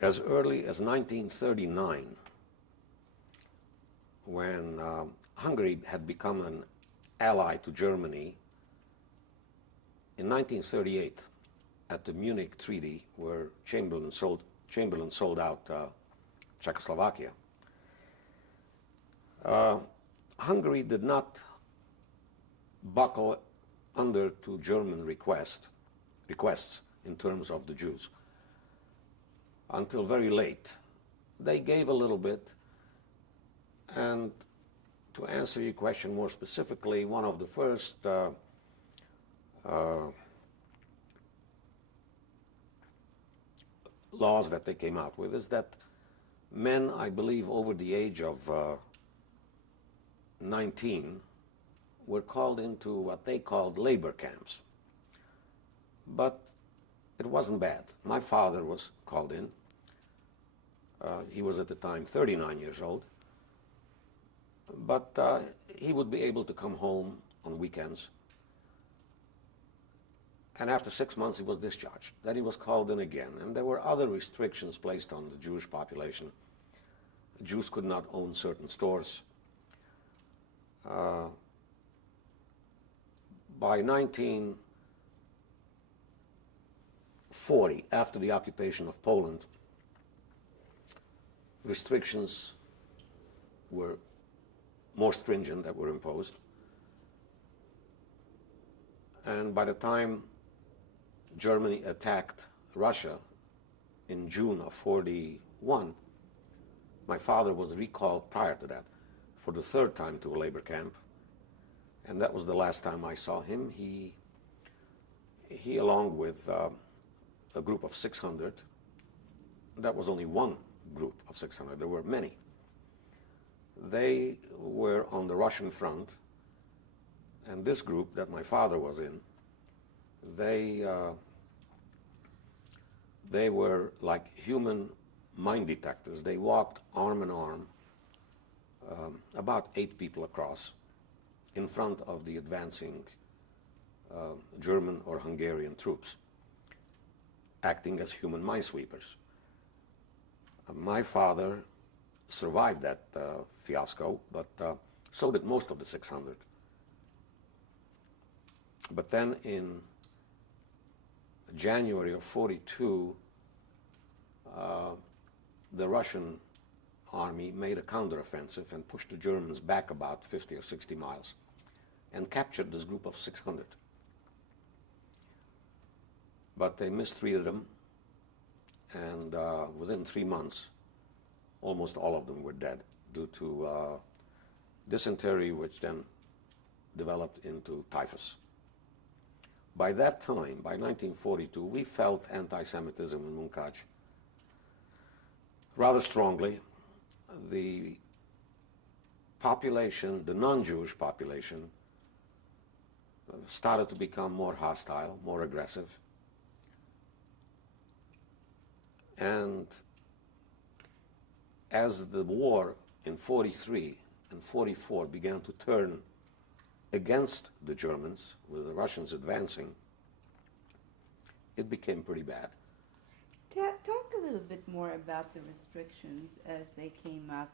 as early as 1939, when Hungary had become an ally to Germany. In 1938, at the Munich Treaty, where Chamberlain sold out Czechoslovakia, Hungary did not buckle under to German requests in terms of the Jews until very late. They gave a little bit, and to answer your question more specifically, one of the first laws that they came out with is that men, I believe, over the age of 19 were called into what they called labor camps. But it wasn't bad. My father was called in. He was at the time 39 years old. But he would be able to come home on weekends. And after 6 months, he was discharged. Then he was called in again. And there were other restrictions placed on the Jewish population. Jews could not own certain stores. By 1940, after the occupation of Poland, restrictions were more stringent that were imposed. And by the time Germany attacked Russia in June of 41, my father was recalled prior to that for the third time to a labor camp. And that was the last time I saw him. He along with a group of 600, that was only one group of 600, there were many. They were on the Russian front, and this group that my father was in, they were like human mine detectors. They walked arm in arm, about 8 people across, in front of the advancing German or Hungarian troops, acting as human minesweepers. My father survived that fiasco, but so did most of the 600. But then in January of 42, the Russian army made a counteroffensive and pushed the Germans back about 50 or 60 miles and captured this group of 600. But they mistreated them, and within 3 months, almost all of them were dead due to dysentery, which then developed into typhus. By that time, by 1942, we felt anti-Semitism in Munkac rather strongly. The population, the non-Jewish population, started to become more hostile, more aggressive. And as the war in 43 and 44 began to turn against the Germans, with the Russians advancing, it became pretty bad. Talk a little bit more about the restrictions as they came up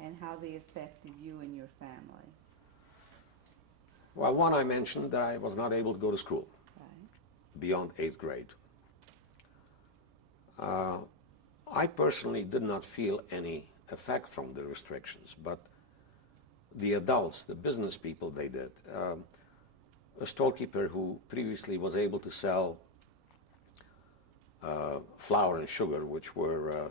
and how they affected you and your family. Well, one, I mentioned that I was not able to go to school beyond 8th grade. I personally did not feel any effect from the restrictions, but the adults, the business people, they did. A storekeeper who previously was able to sell flour and sugar, which were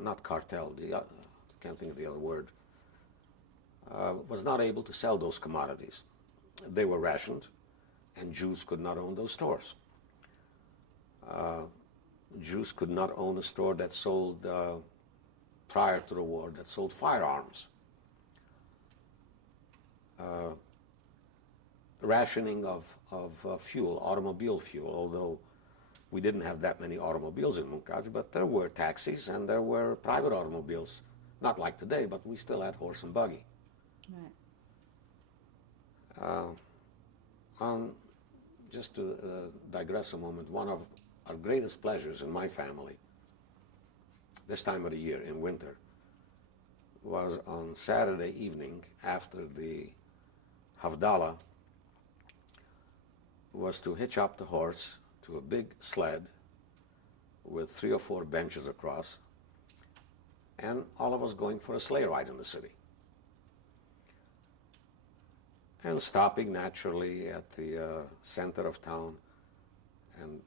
not cartel, I can't think of the other word, was not able to sell those commodities. They were rationed, and Jews could not own those stores. Jews could not own a store that sold, prior to the war, that sold firearms. Rationing of fuel, automobile fuel, although we didn't have that many automobiles in Munkac, but there were taxis and there were private automobiles. Not like today, but we still had horse and buggy. Right. Just to digress a moment, one of our greatest pleasures in my family this time of the year in winter, was on Saturday evening after the Havdalah, was to hitch up the horse to a big sled with 3 or 4 benches across, and all of us going for a sleigh ride in the city. And stopping naturally at the center of town and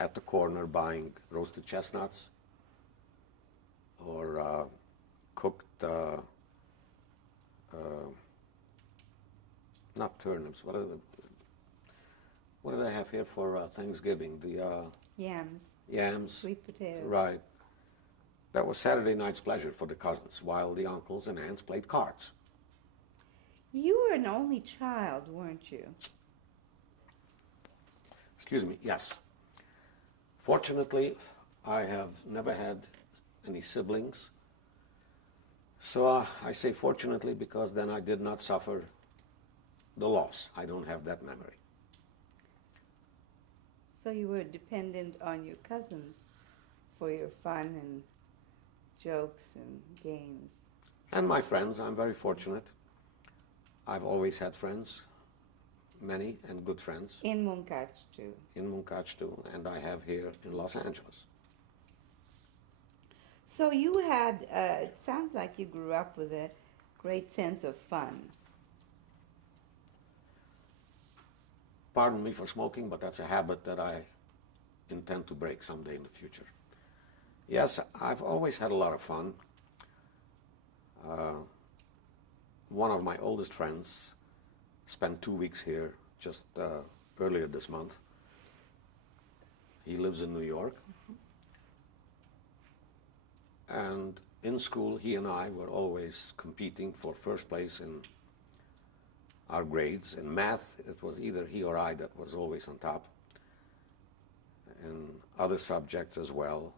at the corner buying roasted chestnuts or cooked, not turnips, what do they have here for Thanksgiving? The Yams. Yams. Sweet potatoes. Right. That was Saturday night's pleasure for the cousins, while the uncles and aunts played cards. You were an only child, weren't you? Excuse me, yes. Fortunately, I have never had any siblings. So I say fortunately because then I did not suffer the loss. I don't have that memory. So you were dependent on your cousins for your fun and jokes and games. And my friends, I'm very fortunate. I've always had friends, many and good friends. In Munkach too. In Munkach too, and I have here in Los Angeles. So you had, it sounds like you grew up with a great sense of fun. Pardon me for smoking, but that's a habit that I intend to break someday in the future. Yes, I've always had a lot of fun. One of my oldest friends spent 2 weeks here just earlier this month. He lives in New York. And in school, he and I were always competing for first place in our grades. In math, it was either he or I that was always on top. In other subjects as well,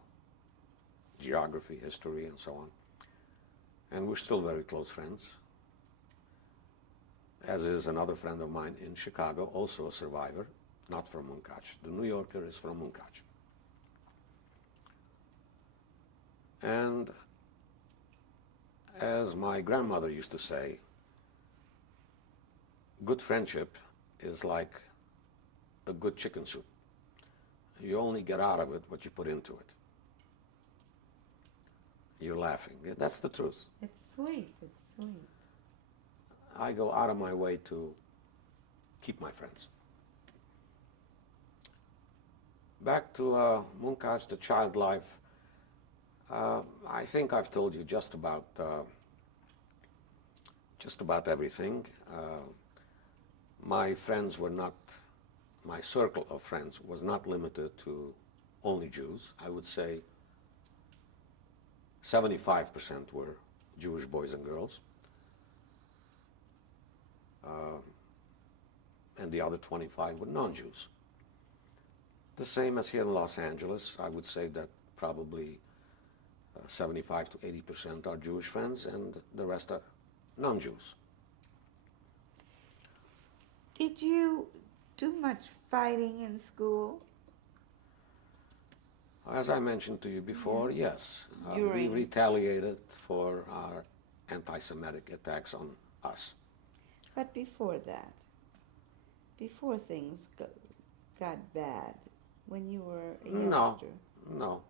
geography, history, and so on. And we're still very close friends, as is another friend of mine in Chicago, also a survivor, not from Munkach. The New Yorker is from Munkach. And as my grandmother used to say, good friendship is like a good chicken soup. You only get out of it what you put into it. You're laughing. That's the truth. It's sweet. It's sweet. I go out of my way to keep my friends. Back to Munkach, the child life. I think I've told you just about everything. My friends were not, my circle of friends was not limited to only Jews. I would say 75% were Jewish boys and girls. And the other 25 were non-Jews. The same as here in Los Angeles. I would say that probably 75 to 80% are Jewish friends, and the rest are non-Jews. Did you do much fighting in school? As I mentioned to you before, yes. We During- retaliated for our anti-Semitic attacks on us. But before that, before things got bad, when you were a youngster? No.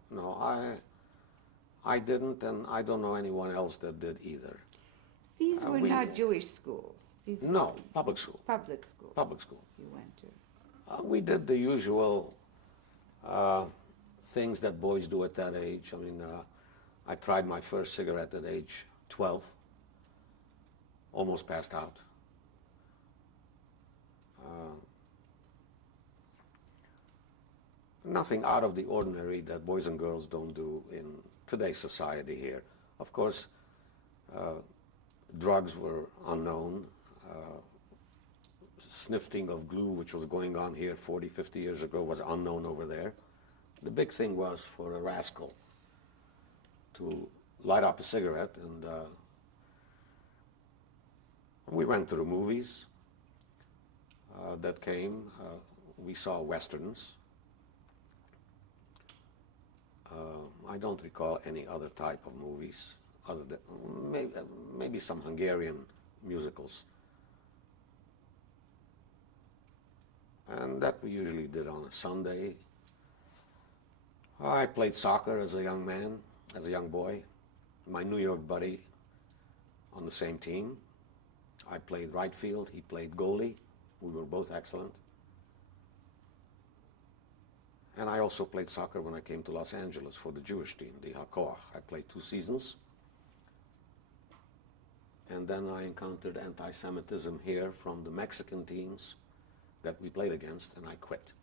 I didn't, and I don't know anyone else that did either. These were not Jewish schools. These were No, public school. public schools. Public school. You went to. We did the usual things that boys do at that age. I mean, I tried my first cigarette at age 12, almost passed out. Nothing out of the ordinary that boys and girls don't do in today's society here. Of course, drugs were unknown. Sniffing of glue, which was going on here 40, 50 years ago, was unknown over there. The big thing was for a rascal to light up a cigarette, and we went to the movies that came. We saw Westerns. I don't recall any other type of movies other than maybe some Hungarian musicals. And that we usually did on a Sunday. I played soccer as a young man, as a young boy. My New York buddy on the same team. I played right field, he played goalie. We were both excellent. And I also played soccer when I came to Los Angeles for the Jewish team, the Hakoach. I played 2 seasons. And then I encountered anti-Semitism here from the Mexican teams that we played against, and I quit.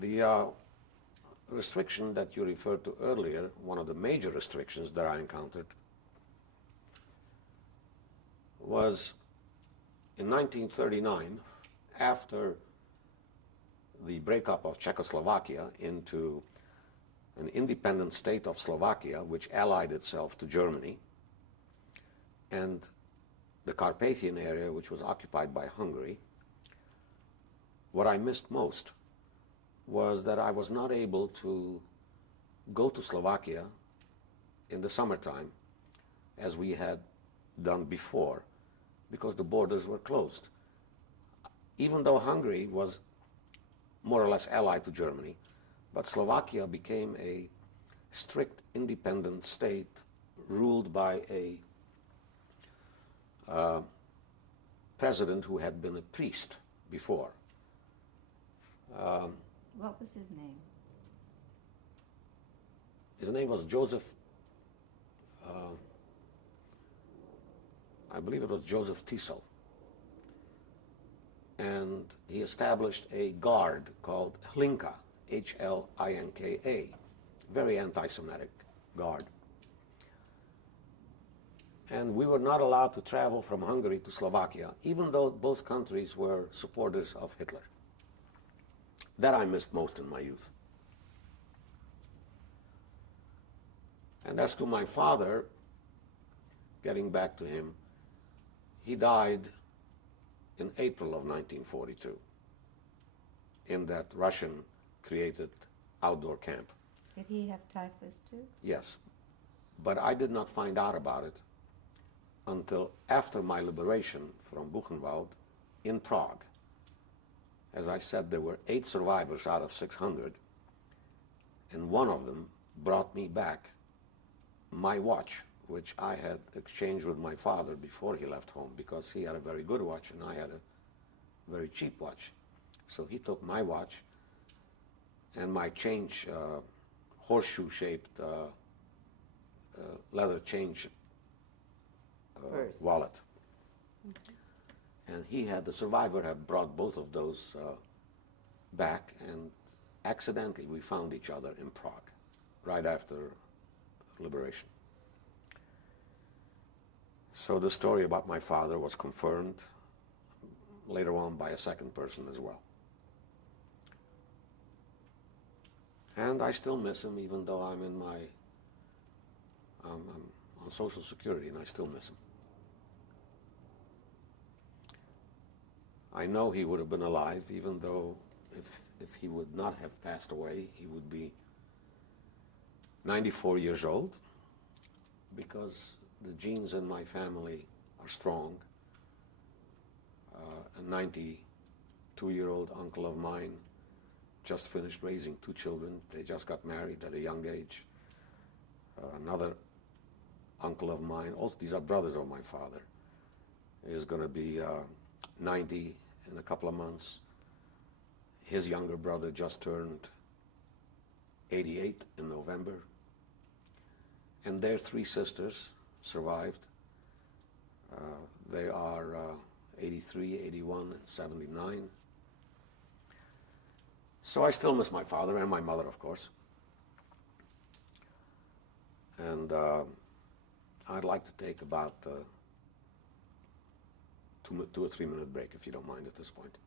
The restriction that you referred to earlier, one of the major restrictions that I encountered, was in 1939, after the breakup of Czechoslovakia into an independent state of Slovakia, which allied itself to Germany, and the Carpathian area, which was occupied by Hungary. What I missed most was that I was not able to go to Slovakia in the summertime as we had done before, because the borders were closed. Even though Hungary was more or less allied to Germany, but Slovakia became a strict independent state ruled by a president who had been a priest before. What was his name? His name was Joseph, I believe it was Joseph Tisel. And he established a guard called Hlinka, H-L-I-N-K-A, very anti-Semitic guard. And we were not allowed to travel from Hungary to Slovakia, even though both countries were supporters of Hitler. That I missed most in my youth. And as to my father, getting back to him, he died in April of 1942 in that Russian-created outdoor camp. Did he have typhus too? Yes, but I did not find out about it until after my liberation from Buchenwald in Prague. As I said, there were 8 survivors out of 600, and one of them brought me back my watch, which I had exchanged with my father before he left home, because he had a very good watch and I had a very cheap watch. So he took my watch and my change, horseshoe-shaped leather change wallet. And he had, the survivor had brought both of those back, and accidentally we found each other in Prague right after liberation. So the story about my father was confirmed later on by a second person as well. And I still miss him, even though I'm in my, I'm on Social Security, and I still miss him. I know he would have been alive, even though if he would not have passed away, he would be 94 years old, because the genes in my family are strong. A 92-year-old uncle of mine just finished raising 2 children. They just got married at a young age. Another uncle of mine, also these are brothers of my father, is going to be 90 in a couple of months. His younger brother just turned 88 in November. And their 3 sisters survived. They are 83, 81, and 79. So I still miss my father and my mother, of course. And I'd like to take about 2 or 3 minute break, if you don't mind, at this point.